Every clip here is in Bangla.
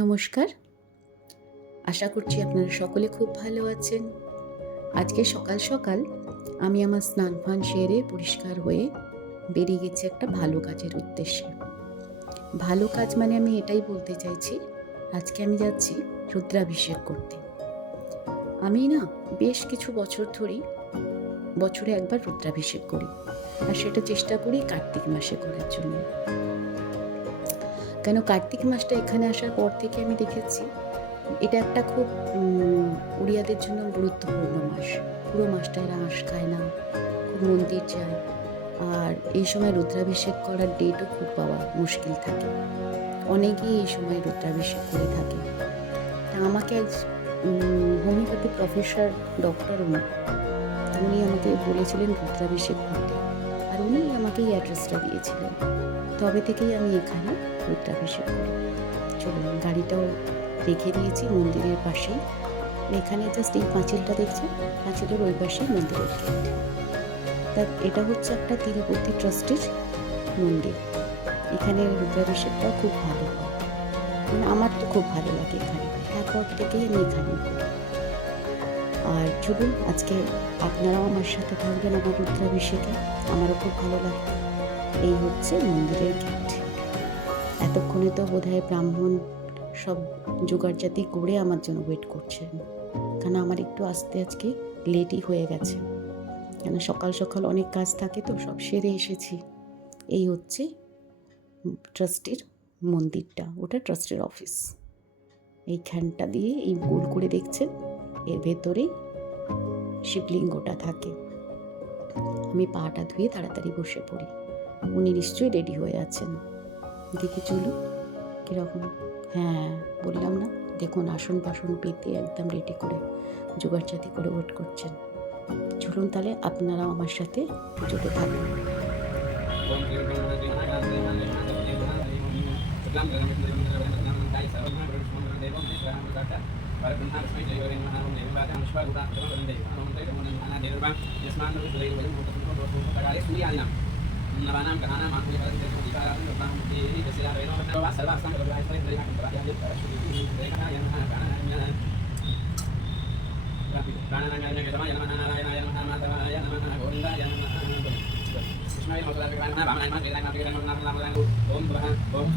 নমস্কার, আশা করছি আপনারা সকলে খুব ভালো আছেন। আজকে সকাল সকাল আমি আমার স্নান ফান সেরে পরিষ্কার হয়ে বেরিয়ে গেছি একটা ভালো কাজের উদ্দেশ্যে। ভালো কাজ মানে আমি এটাই বলতে চাইছি, আজকে আমি যাচ্ছি রুদ্রাভিষেক করতে। আমি না বেশ কিছু বছর ধরেই বছরে একবার রুদ্রাভিষেক করি, আর সেটা চেষ্টা করি কার্তিক মাসে করার জন্য। কেন কার্তিক মাসটা এখানে আসার পর থেকে আমি দেখেছি এটা একটা খুব উড়িয়াদের জন্য গুরুত্বপূর্ণ মাস। পুরো মাসটা এরা আঁশ খায় না, খুব মন্দির যায়, আর এই সময় রুদ্রাভিষেক করার ডেটও খুব পাওয়া মুশকিল থাকে। অনেকেই এই সময় রুদ্রাভিষেক করে থাকে। তা আমাকে এক হোমিওপ্যাথি প্রফেসর ডক্টর উনি আমাকে বলেছিলেন রুদ্রাভিষেক করতে, আর উনি আমাকে এই অ্যাড্রেসটা দিয়েছিলেন। তবে থেকেই আমি এখানে রুদ্রাভিষেক করি। চলুন, গাড়িটাও রেখে দিয়েছি মন্দিরের পাশেই। এখানে জাস্ট এই পাঁচিলটা দেখছেন, পাঁচিলের ওই পাশেই মন্দিরের গেট। তা এটা হচ্ছে একটা তিরুপতি ট্রাস্টের মন্দির। এখানে রুদ্রাভিষেকটাও খুব ভালো হয়, মানে আমার তো খুব ভালো লাগে এখানে, তারপর থেকেই আমি এখানে করি। আর চলুন, আজকে আপনারাও আমার সাথে থাকবেন আমার রুদ্রাভিষেকে, আমারও খুব ভালো লাগে। এই হচ্ছে মন্দিরের গেট। এতক্ষণে তো বোধহয় ব্রাহ্মণ সব জোগাড়জাতি করে আমার জন্য ওয়েট করছেন, কারণ আমার একটু আসতে আজকে লেটই হয়ে গেছে, কেন সকাল সকাল অনেক কাজ থাকে তো সব সেরে এসেছি। এই হচ্ছে ট্রাস্টের মন্দিরটা, ওটা ট্রাস্টের অফিস। এইখানটা দিয়ে এই গোল করে দেখছেন, এর ভেতরেই শিবলিঙ্গটা থাকে। আমি পাটা ধুয়ে তাড়াতাড়ি বসে পড়ি। উনি নিশ্চয়ই রেডি হয়ে আছেন, দেখে চলুন কীরকম। হ্যাঁ, বললাম না, দেখুন আসন বাসন পেতে একদম রেডি করে জোগাড়জাতি করে ওয়েট করছেন। চলুন তাহলে আপনারাও আমার সাথে পুজোতে থাকুন। Nabanam kahana makhluk yang ada di dalam lubang ini bersilah reno bahwa serba sang berbagai dari dari akan berada di dari kana yang mana kana kana nanya ke sama yang mana yang mana yang mana gonda yang mana Ismail masalah pikiran mana bangun mana kita pikiran mana lama lama om Tuhan om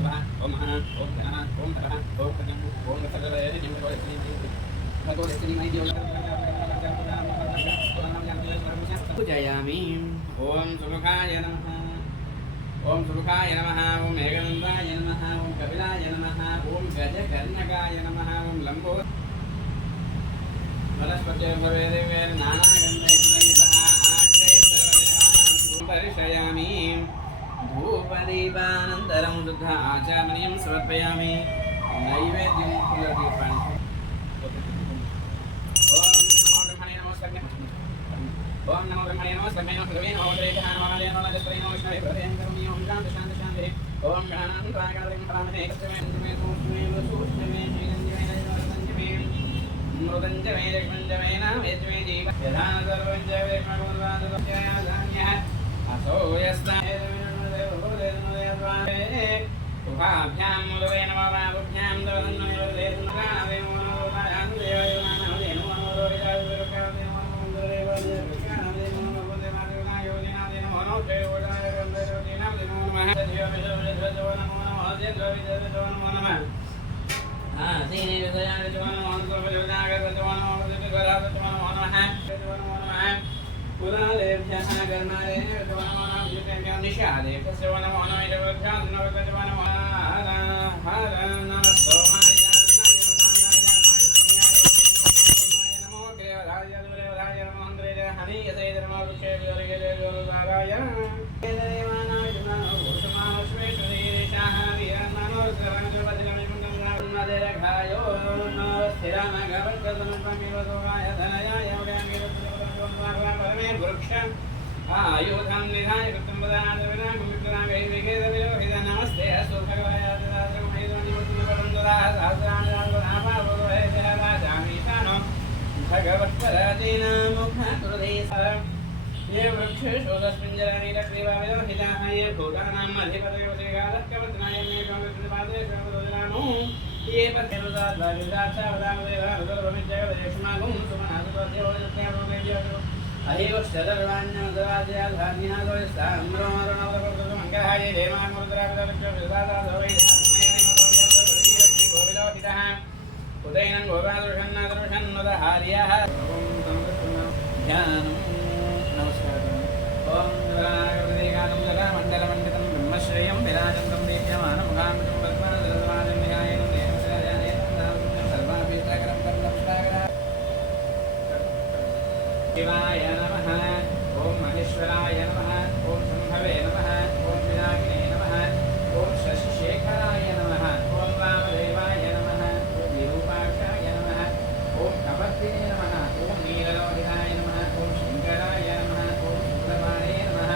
Mahana om Dana om Tuhan om Tuhan om Kesadaran ini di mana ini bagus ini mai dia Jayami om Surukaya Namaha Om Surukaya Namaha, Om Meganandaya Namaha, Om Kapilaya Namaha, Om Gajakarnakaya Namaha, Om Lambo Malaspatya Bhavedever Nana Gandhayaha Akray Sarvanayam Parishayami Dhoopadeepanantaram Duddha Acharanyam Samarpayami Naivedyam Puladipan Om Namo Brahmane Namo Sarvame Namo Sarvame Namo Drekha Namo Hare Namo Jastre Namo Vishnu Prabhayan Karami Om Shanti Shanti Shanti Om Ghananam Pragaram Pramane Ekastame Name Susme Susme Sriganjame Sanjame Mrudanjame Rekmanjame Nam Yajme Jiva Yadhana Sarvanjame Rekmanjame Sarvaya Zanya Aso Yasta Ukhabhyam Murve Namo Vabhyam Dhavanam Yurve Namo Namo Vayan Deva Namo Namo Namo Ayuham Nihaya Kutumbadana Kumitana Vivekeda Vilohida Namaste Asu Bhagavaya Dadasam Hidani Mutundara Asana Nava Vivekeda Jamishano Bhagavat Paradina Mukha Kurdesa Ye Vriksha Shodasminjarani Lakriva Vilohida Haye Bhutanam Madhipataya Vigala Kavatnaya Nirvana Padesha Rodilano ये पर केनुदा द्वारिदाचा वदामदेवा रुद्रभविष्यगदेशमागुं सुमनासुतदेवोजत्यारोगेज्यतो अहेव शतर्वाण्यदराजया धान्यादोस्ताम्रोमरणवरप्रदमङ्गहाय देवामुद्राविदविष्यविदादादवै गोविलोकितः उदयनं गोपादर्शन्नादर्शन्नदहार्यः ॐ ध्यानं नमस्कारः ॐ द्वारागदेगानं जगमण्डलमण्डितं ब्रह्मश्रेयं विराजन्तं दीप्यमानं मुखामृतं पद्मनादरवाजं विहायनं देवसराजनेन सर्वाभीष्टकरं कर्मष्टाकरा शिवाय नमः ॐ महेश्वराय नमः ॐ शम्भवे नमः ॐ विनायिने नमः ॐ शशिशेखराय नमः ॐ वामदेवाय नमः ॐ विरूपाक्षाय नमः ॐ कपर्दिने नमः ॐ नीललोहिताय नमः ॐ शङ्कराय नमः ॐ शुक्रवाणे नमः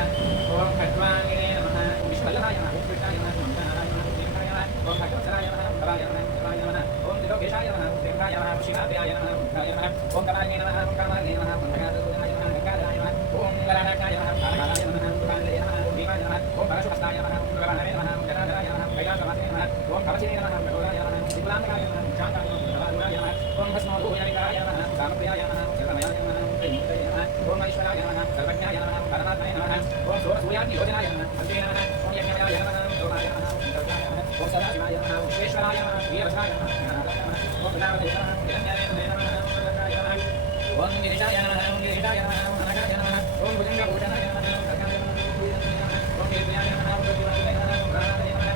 ॐ खड्वाङ्गिने नमः ॐ विश्वल्लभाय नमः ॐ कृष्णाय नमः ॐ नारायणाय नमः ॐ देवकाय नमः ॐ खड्गवत्सराय नमः ॐ कलाय नमः ॐ शिवाय नमः ॐ त्रिलोकेशाय नमः ॐ देवकाय नमः ॐ शिवाय नमः ॐ रुद्राय नमः ॐ कलाय नमः ॐ कामाय नमः ॐ भगवते नमः गङ्गाधराय नमः ॐ गणानाथाय नमः ॐ कालाय नमः ॐ दुर्गाय नमः ॐ भीमाय नमः ॐ परशुहस्ताय नमः ॐ दुर्गानाय नमः ॐ गणाधराय नमः ॐ कैलासवासिने नमः ॐ कवचिने नमः ॐ कठोराय नमः ॐ त्रिपुरान्तकाय नमः ॐ शान्ताय नमः ॐ कलाधुराय नमः ॐ भस्मोदूयनिकाय नमः ॐ कामप्रियाय नमः ॐ सर्वमयाय नमः ॐ प्रेममूर्तये नमः ॐ महेश्वराय नमः ॐ सर्वज्ञाय नमः ॐ परमात्मने नमः ॐ सूर्यसूर्यादियोजनाय नमः हस्ते नमः ॐ यज्ञाय नमः ॐ सोमाय नमः ॐ सर्वाय नमः ॐ सदाशिवाय नमः ॐ विश्वेश्वराय नमः वीरभद्राय नमः गणानाथाय नमः ॐ प्रजापते नमः हिरण्याय नमः ॐ वज्राय नमः ॐ गिरिशाय नमः ॐ गिरिशाय नमः ॐ अनघाय नमः ॐ भुजङ्गभूषणाय नमः ॐ खड्गाय नमः ॐ कीर्त्याय नमः ॐ ज्योतिवासुदेवाय नमः ॐ प्राणाय नमः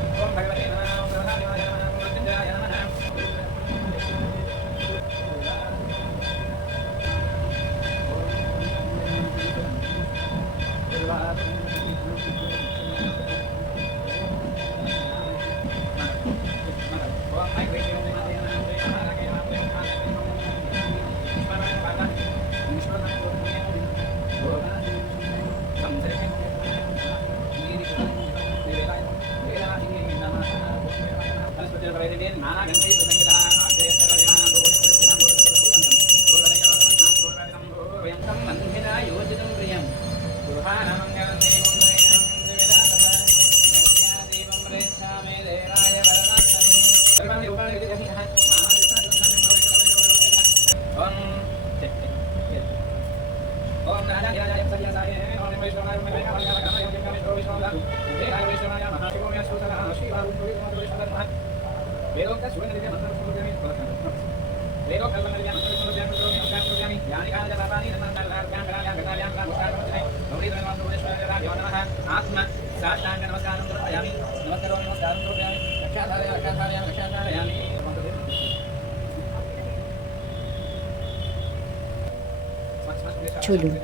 ॐ भगवते नमः ॐ प्रधादेवाय नमः ॐ मृत्युञ्जयाय नमः চলুন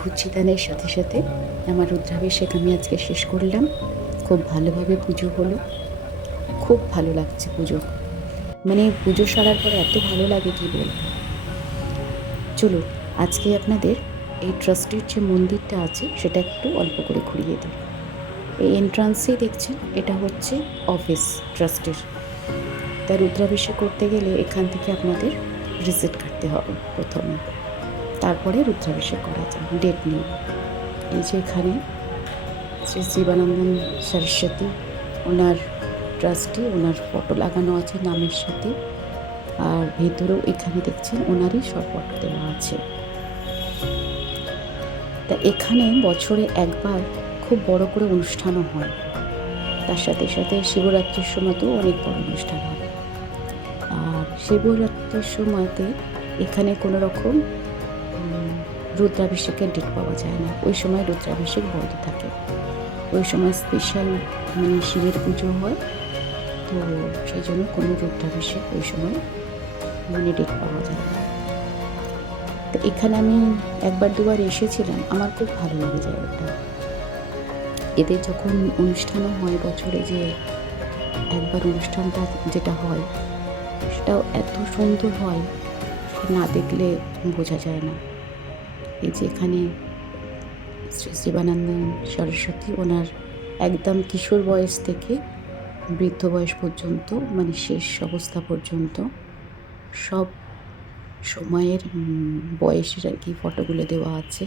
ভূতচিতানের সাথে সাথে আমার রুদ্রাভিষেক আমি আজকে শেষ করলাম। খুব ভালোভাবে পুজো হলো, খুব ভালো লাগছে পুজো, মানে পুজো সারার পরে এত ভালো লাগে কি বলবো। চলুন আজকে আপনাদের এই ট্রাস্টের যে মন্দিরটা আছে সেটা একটু অল্প করে ঘুরিয়ে দিই। এই এন্ট্রান্সেই দেখছেন এটা হচ্ছে অফিস ট্রাস্টের। তাই রুদ্রাভিষেক করতে গেলে এখান থেকে আপনাদের রিসিট কাটতে হবে প্রথমে, তারপরে রুদ্রাভিষেক করা যায় ডেট নিয়ে। এই যে এখানে শ্রী জীবানন্দন সরস্বতী ওনার ট্রাস্টি, ওনার ফটো লাগানো আছে নামের সাথে, আর ভেতরেও এখানে দেখছেন ওনারই সব ফটো দেওয়া আছে। তা এখানে বছরে একবার খুব বড় করে অনুষ্ঠানও হয়, তার সাথে সাথে শিবরাত্রির সময়তেও অনেক বড় অনুষ্ঠান হয়। আর শিবরাত্রির সময়তে এখানে কোনো রকম রুদ্রাভিষেকের ডেট পাওয়া যায় না, ওই সময় রুদ্রাভিষেক বন্ধ থাকে। ওই সময় স্পেশাল মানে শিবের পুজো হয়, তো সেই জন্য কোনো রুদ্রাভিষেক ওই সময় মানে ডেট পাওয়া যায় না। তো এখানে আমি একবার দুবার এসেছিলাম, আমার খুব ভালো লাগে জায়গাটা। এদের যখন অনুষ্ঠানও হয় বছরে, যে একবার অনুষ্ঠানটা যেটা হয় সেটাও এত সুন্দর হয়, না দেখলে বোঝা যায় না। এই যে এখানে শ্রী জীবানন্দন সরস্বতী ওনার একদম কিশোর বয়স থেকে বৃদ্ধ বয়স পর্যন্ত, মানে শেষ অবস্থা পর্যন্ত সব সময়ের বয়সের আর কি ফটোগুলো দেওয়া আছে।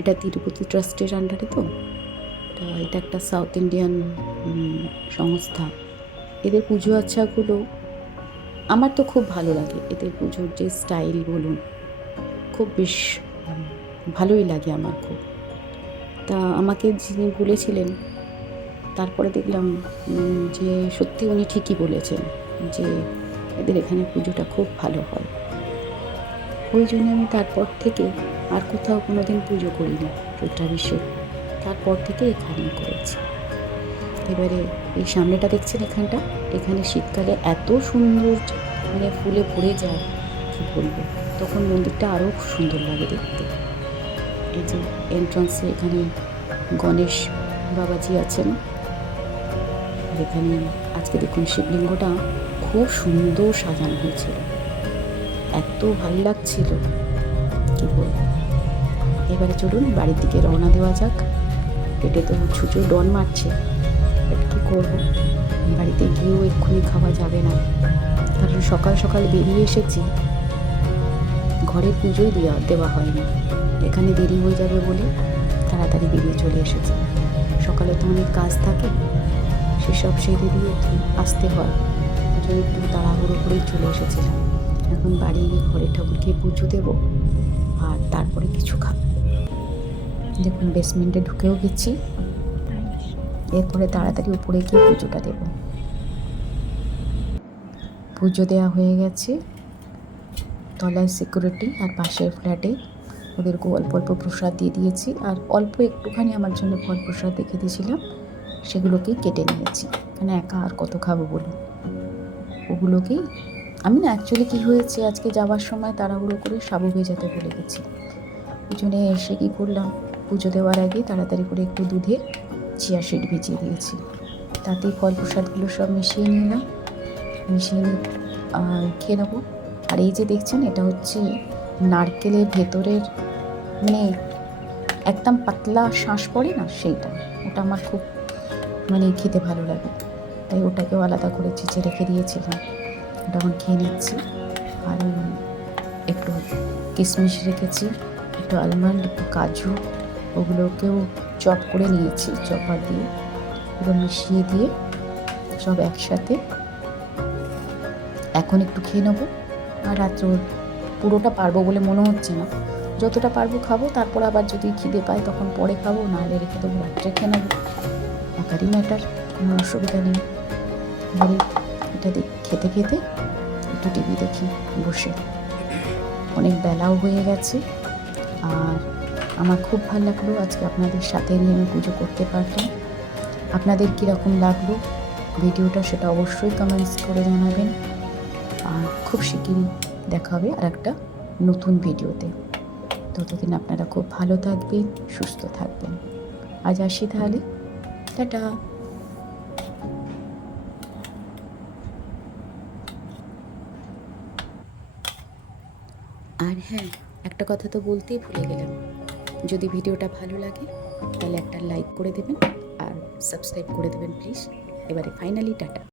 এটা তিরুপতি ট্রাস্টের আন্ডারে, তো এটা একটা সাউথ ইন্ডিয়ান সংস্থা, এদের পুজো আচ্ছাগুলো আমার তো খুব ভালো লাগে। এদের পুজোর যে স্টাইল বলুন, খুব বেশ ভালোই লাগে আমার খুব। তা আমাকে যিনি বলেছিলেন, তারপরে দেখলাম যে সত্যি উনি ঠিকই বলেছেন যে এদের এখানে পুজোটা খুব ভালো হয়। ওই জন্য আমি তারপর থেকে আর কোথাও কোনো দিন পুজো করিনি রুদ্রাভিষেক, তারপর থেকে এখানেই করেছি। এবারে এই সামনেটা দেখছেন এখানটা, এখানে শীতকালে এত সুন্দর মানে ফুলে ভরে যায়, কী বলবো। তখন মন্দিরটা আরও সুন্দর লাগে দেখতে। এই যে এন্ট্রান্সে এখানে গণেশ বাবাজি আছেন। আর এখানে আজকে দেখুন শিবলিঙ্গটা খুব সুন্দর সাজানো হয়েছিল, এত ভালো লাগছিল কী বলবো। এবারে চলুন বাড়ির দিকে রওনা দেওয়া যাক। পেটে তো ছুঁচো ডন মারছে, বাট কী করবো, বাড়িতে গিয়েও এক্ষুনি খাওয়া যাবে না, কারণ সকাল সকাল বেরিয়ে এসেছি, ঘরের পুজোই দেওয়া হয়নি। এখানে দেরি হয়ে যাবে বলে তাড়াতাড়ি বেরিয়ে চলে এসেছি। সকালে তো অনেক কাজ থাকে, সেসব সেরে দিয়ে আসতে হয়, ওই জন্য একটু তাড়াহুড়ো করেই চলে এসেছিলাম। এখন বাড়ি গিয়ে ঘরের ঠাকুরকে পুজো দেবো আর তারপরে কিছু খাবো। দেখুন বেসমেন্টে ঢুকেও গেছি, এরপরে তাড়াতাড়ি উপরে গিয়ে পুজোটা দেব। পুজো দেওয়া হয়ে গেছে, তলায় সিকিউরিটি আর পাশের ফ্ল্যাটে ওদেরকে অল্প অল্প প্রসাদ দিয়ে দিয়েছি, আর অল্প একটুখানি আমার জন্য ফল প্রসাদ রেখে দিয়েছিলাম, সেগুলোকেই কেটে নিয়েছি, কারণ একা আর কত খাবো বলুন। ওগুলোকেই আমি না অ্যাকচুয়ালি কী হয়েছে, আজকে যাওয়ার সময় তাড়াহুড়ো করে সাবু ভেজাতে ভুলে গেছি। পিছনে এসে কী করলাম, পুজো দেওয়ার আগে তাড়াতাড়ি করে একটু দুধে চিয়া সিড ভিজিয়ে দিয়েছি, তাতেই ফল প্রসাদগুলো সব মিশিয়ে নিলাম, মিশিয়ে নিয়ে খেয়ে নেবো। আর এই যে দেখছেন, এটা হচ্ছে নারকেলের ভেতরের মানে একদম পাতলা শাঁস পড়ে না, সেইটা, ওটা আমার খুব মানে খেতে ভালো লাগে, তাই ওটাকেও আলাদা করে চেঁচে রেখে দিয়েছিলাম, ওটা এখন খেয়ে নিচ্ছি। আর একটু কিশমিশ রেখেছি, একটু আলমন্ড, একটু কাজু, ওগুলোকেও চপ করে নিয়েছি, চপার দিয়ে পুরো মিশিয়ে দিয়ে সব একসাথে এখন একটু খেয়ে নেবো। আর রাত্রে পুরোটা পারবো বলে মনে হচ্ছে না, যতটা পারবো খাবো, তারপর আবার যদি খিদে পায় তখন পরে খাবো, নাহলে রেখে দেবো, রাত্রে খেয়ে নেবো, একারই ম্যাটার, কোনো অসুবিধা নেই। এবারে এটা খেতে খেতে একটু টিভি দেখি বসে, অনেক বেলাও হয়ে গেছে। আর আমার খুব ভালো লাগলো আজকে আপনাদের সাথে নিয়ে আমি পুজো করতে পারলাম। আপনাদের কীরকম লাগলো ভিডিওটা সেটা অবশ্যই কমেন্টস করে জানাবেন। আর খুব শিগগিরই দেখা হবে আর একটা নতুন ভিডিওতে। ততদিন আপনারা খুব ভালো থাকবেন, সুস্থ থাকবেন। আজ আসি তাহলে, টাটা। আর হ্যাঁ, একটা কথা তো বলতেই ভুলে গেলাম, যদি ভিডিওটা ভালো লাগে তাহলে একটা লাইক করে দেবেন আর সাবস্ক্রাইব করে দেবেন প্লিজ। এবারে ফাইনালি টাটা।